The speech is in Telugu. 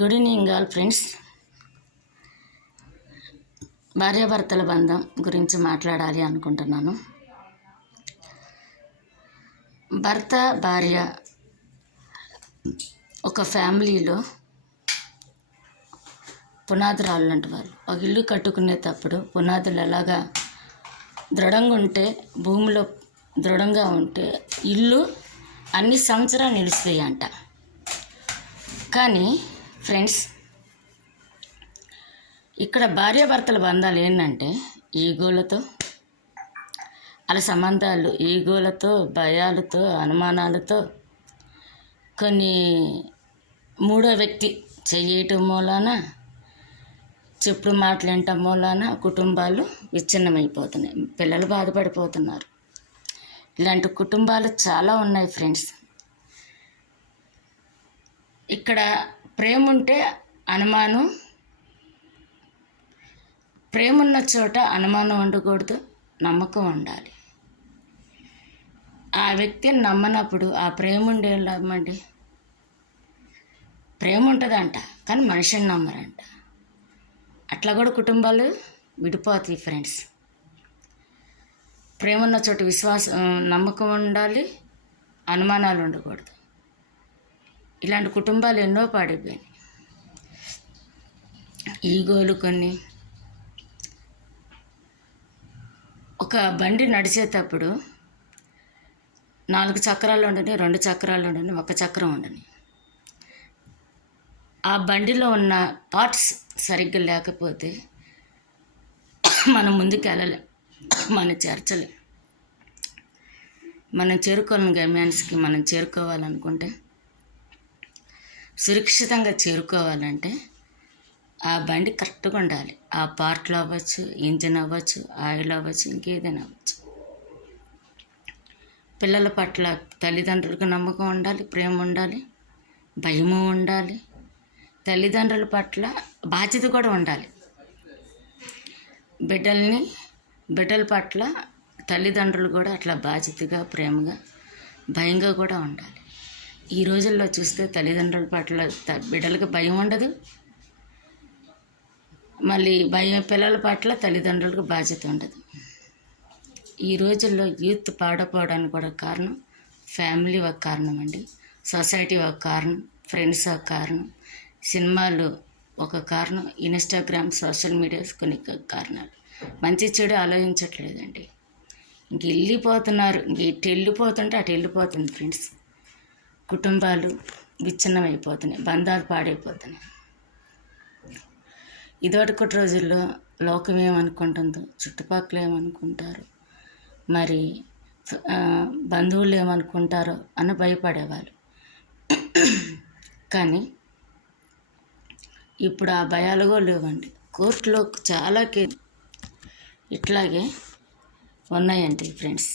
Good evening all friends. భార్యాభర్తల బంధం గురించి మాట్లాడాలి అనుకుంటున్నాను. భర్త భార్య ఒక ఫ్యామిలీలో పునాదురాళ్ళు లాంటి వాళ్ళు. ఒక ఇల్లు కట్టుకునేటప్పుడు పునాదులు ఎలాగా దృఢంగా ఉంటే, భూమిలో దృఢంగా ఉంటే ఇల్లు అన్ని సంవత్సరాలు నిలుస్తాయి అంట. కానీ ఫ్రెండ్స్, ఇక్కడ భార్యాభర్తల బంధాలు ఏంటంటే ఈగోలతో, వాళ్ళ సంబంధాలు ఈగోలతో, భయాలతో, అనుమానాలతో, కొన్ని మూడో వ్యక్తి చేయటం మూలాన, చెప్పుడు మాటలేంటం మూలాన కుటుంబాలు విచ్ఛిన్నమైపోతున్నాయి. పిల్లలు బాధపడిపోతున్నారు. ఇలాంటి కుటుంబాలు చాలా ఉన్నాయి ఫ్రెండ్స్. ఇక్కడ ప్రేమ ఉంటే అనుమానం, ప్రేమ ఉన్న చోట అనుమానం ఉండకూడదు, నమ్మకం ఉండాలి. ఆ వ్యక్తిని నమ్మనప్పుడు ఆ ప్రేమ ఉండే నమ్మండి. ప్రేమ ఉంటుందంట కానీ మనిషిని నమ్మరంట. అట్లా కూడా కుటుంబాలు విడిపోతాయి ఫ్రెండ్స్. ప్రేమ ఉన్న చోట నమ్మకం ఉండాలి, అనుమానాలు ఉండకూడదు. ఇలాంటి కుటుంబాలు ఎన్నో పాడైపోయినాయి. ఈగోలు కొన్ని. ఒక బండి నడిచేటప్పుడు 4 చక్రాలు ఉండని, 2 చక్రాలు ఉండని, 1 చక్రం ఉండని, ఆ బండిలో ఉన్న పార్ట్స్ సరిగ్గా లేకపోతే మనం ముందుకు వెళ్ళలేం, మనం చేర్చలేం. మనం చేరుకోవాలని గమ్యానికి మనం చేరుకోవాలనుకుంటే, సురక్షితంగా చేరుకోవాలంటే ఆ బండి కరెక్ట్గా ఉండాలి. ఆ పార్ట్లు అవ్వచ్చు, ఇంజిన్ అవ్వచ్చు, ఆయిల్ అవ్వచ్చు, ఇంకేదైనా అవ్వచ్చు. పిల్లల పట్ల తల్లిదండ్రులకు నమ్మకం ఉండాలి, ప్రేమ ఉండాలి, భయము ఉండాలి. తల్లిదండ్రుల పట్ల బాధ్యత కూడా ఉండాలి. బిడ్డల పట్ల తల్లిదండ్రులు కూడా అట్లా బాధ్యతగా, ప్రేమగా, భయంగా కూడా ఉండాలి. ఈ రోజుల్లో చూస్తే తల్లిదండ్రుల పట్ల బిడ్డలకు భయం ఉండదు, మళ్ళీ పిల్లల పట్ల తల్లిదండ్రులకు బాధ్యత ఉండదు. ఈ రోజుల్లో యూత్ పాడపోవడానికి కూడా కారణం ఫ్యామిలీ ఒక కారణం అండి, సొసైటీ ఒక కారణం, ఫ్రెండ్స్ ఒక కారణం, సినిమాలు ఒక కారణం, ఇన్స్టాగ్రామ్, సోషల్ మీడియా కొన్ని కారణాలు. మంచి చెడు ఆలోచించట్లేదండి. ఇంక వెళ్ళిపోతున్నారు. ఇటు వెళ్ళిపోతుంటే అటు వెళ్ళిపోతుంది ఫ్రెండ్స్. కుటుంబాలు విచ్ఛిన్నమైపోతున్నాయి, బంధాలు పాడైపోతున్నాయి. ఇదివరకటి రోజుల్లో లోకం ఏమనుకుంటుందో, చుట్టుపక్కల ఏమనుకుంటారు, మరి బంధువులు ఏమనుకుంటారో అని భయపడేవాళ్ళు. కానీ ఇప్పుడు ఆ భయాలు కూడా లేవండి. కోర్టులో చాలా ఇట్లాగే ఉన్నాయండి ఫ్రెండ్స్.